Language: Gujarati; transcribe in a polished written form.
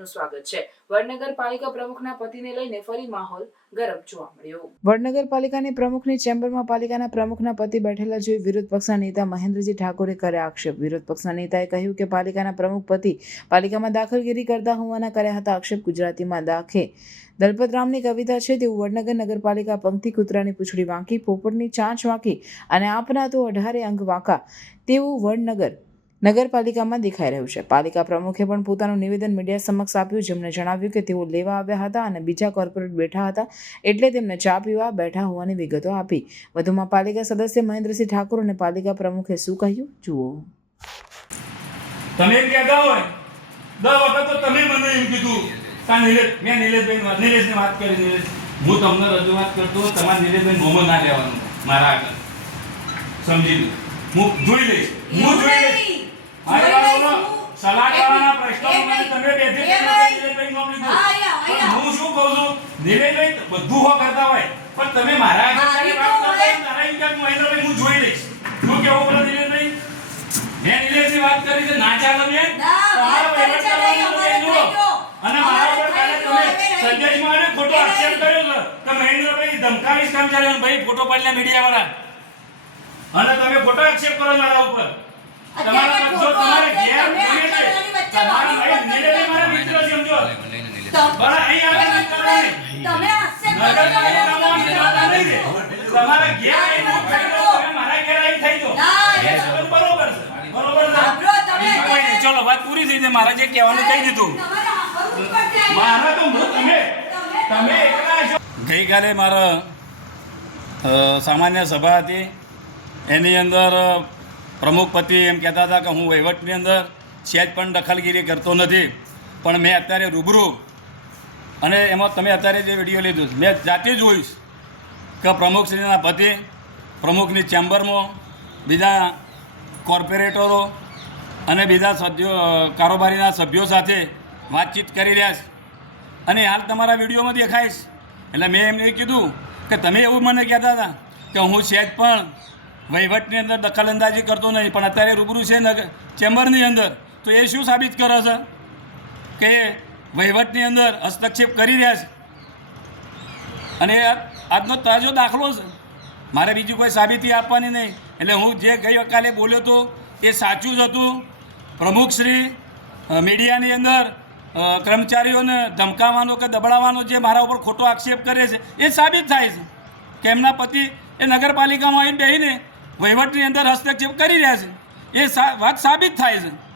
આપનું સ્વાગત છે। વડનગર પાલિકા પ્રમુખના પતિને લઈને ફરી માહોલ ગરમ જોવા મળ્યો। વડનગર પાલિકાની પ્રમુખની ચેમ્બરમાં પાલિકાના પ્રમુખના પતિ બેઠેલા જોઈ વિરોધ પક્ષના નેતા મહેન્દ્રજી ઠાકોરે કર્યા આક્ષેપ। વિરોધ પક્ષના નેતાએ કહ્યું કે પાલિકાના પ્રમુખ પતિ પાલિકામાં દાખલગીરી કરતા હોવાના કર્યા હતા આક્ષેપ। ગુજરાતીમાં દાખે દલપતરામની કવિતા છે તેવું વડનગર નગરપાલિકા પંક્તિ કૂતરાની પૂંછડી વાંકી, પોપટની ચાંચ વાંકી અને આપના તો 18 અંગ વાંકા તેવું વડનગર નગરપાલિકામાં દેખાઈ રહ્યું છે। પાલિકા પ્રમુખે પણ પોતાનું નિવેદન મીડિયા સમક્ષ આપ્યું, જેમણે જણાવ્યું કે તેઓ લેવા આવ્યા હતા અને બીજા કોર્પોરેટ બેઠા હતા એટલે તેમને ચા પીવા બેઠા હોવાની વિગતો આપી। વધુમાં પાલિકા સદસ્ય મહેન્દ્રસિંહ ઠાકોર અને પાલિકા પ્રમુખે શું કહ્યું જુઓ। તમે કહેતા હોય 10 વખત તો તમે મને એમ કીધું કે નિલેશની વાત કરી। નિલેશ, હું તમને રજૂઆત કરતો, તમારા નિલેશભાઈ મોમાં ના લેવાનું મારા આગળ, સમજી લો। હું જોઈ લઈશ। સલાહ કરવાના પ્રશ્નોમાં તમે બેઠે નિલેશભાઈ નામ લીધું। હું શું કહું છું, નિલેશભાઈ બધું હો કરતા હોય પણ તમે મારા આગળ વાત કરતા તારા ઇન્કાર મહેન્દ્રભાઈ હું જોઈ લઈશ। શું કેવું બોલો નિલેશભાઈ? મેં નિલેશની વાત કરી છે, ના ચાલે બેન, તમારો વહીવટ કરવાનો કહેજો। અને મારા ઉપર કાલે તમે સંદેશમાં ખોટો આક્ષેપ કર્યો છે કે મહેન્દ્રભાઈ ધમકાવીશ કર્મચારીઓ, ભાઈ ફોટો પાડ્યા મીડિયા વાળા અને તમે ખોટો આક્ષેપ કરો મારા ઉપર। તમારા જો તમારે ઘેર જોઈએ છે, તમારા ભાઈ નિલેશભાઈ મારા મિત્ર છે, સમજો બરા અહીં આગળ નહીં કરવાની, તમે આક્ષેપ કરો તમારા ઘેર અહીં હું ફેરવો, તમે મારા ઘેર અહીં થઈ જો બરોબર છે, બરોબર છે। ચલો વાત પૂરી થઈ જાય, મારા જે કહેવાનું કહી દીધું। મારા તો તમે એકલા છો। ગઈકાલે મારા સામાન્ય સભા હતી, એની અંદર પ્રમુખ પતિ એમ કહેતા હતા કે હું વહીવટની અંદર સહેજ પણ દખલગીરી કરતો નથી, પણ મેં અત્યારે રૂબરૂ અને એમાં તમે અત્યારે જે વિડીયો લીધું મેં જાતે જોઈશ કે પ્રમુખશ્રીના પતિ પ્રમુખની ચેમ્બરમાં બીજા કોર્પોરેટરો અને બીજા સભ્યો કારોબારીના સભ્યો સાથે વાતચીત કરી રહ્યા છે અને હાલ તમારા વિડીયોમાં દેખાઈશ। એટલે મેં એમને કીધું કે તમે એવું મને કહેતા હતા કે હું સહેજ પણ વહીવટની અંદર દખલઅંદાજી કરતો નહીં, પણ અત્યારે રૂબરૂ છે ચેમ્બરની અંદર, તો એ શું સાબિત કરે છે કે વહીવટની અંદર હસ્તક્ષેપ કરી રહ્યા છે અને આજનો તાજો દાખલો છે। મારે બીજી કોઈ સાબિતી આપવાની નહીં। એટલે હું જે ગઈકાલે બોલ્યો હતો એ સાચું જ હતું। પ્રમુખશ્રી મીડિયાની અંદર કર્મચારીઓને ધમકાવવાનો કે દબાવવાનો જે મારા ઉપર ખોટો આક્ષેપ કરે છે એ સાબિત થાય છે કે એમના પતિ એ નગરપાલિકામાં આવીને બેસીને વહીવટની અંદર હસ્તક્ષેપ કરી રહ્યા છે, એ વાત સાબિત થાય છે।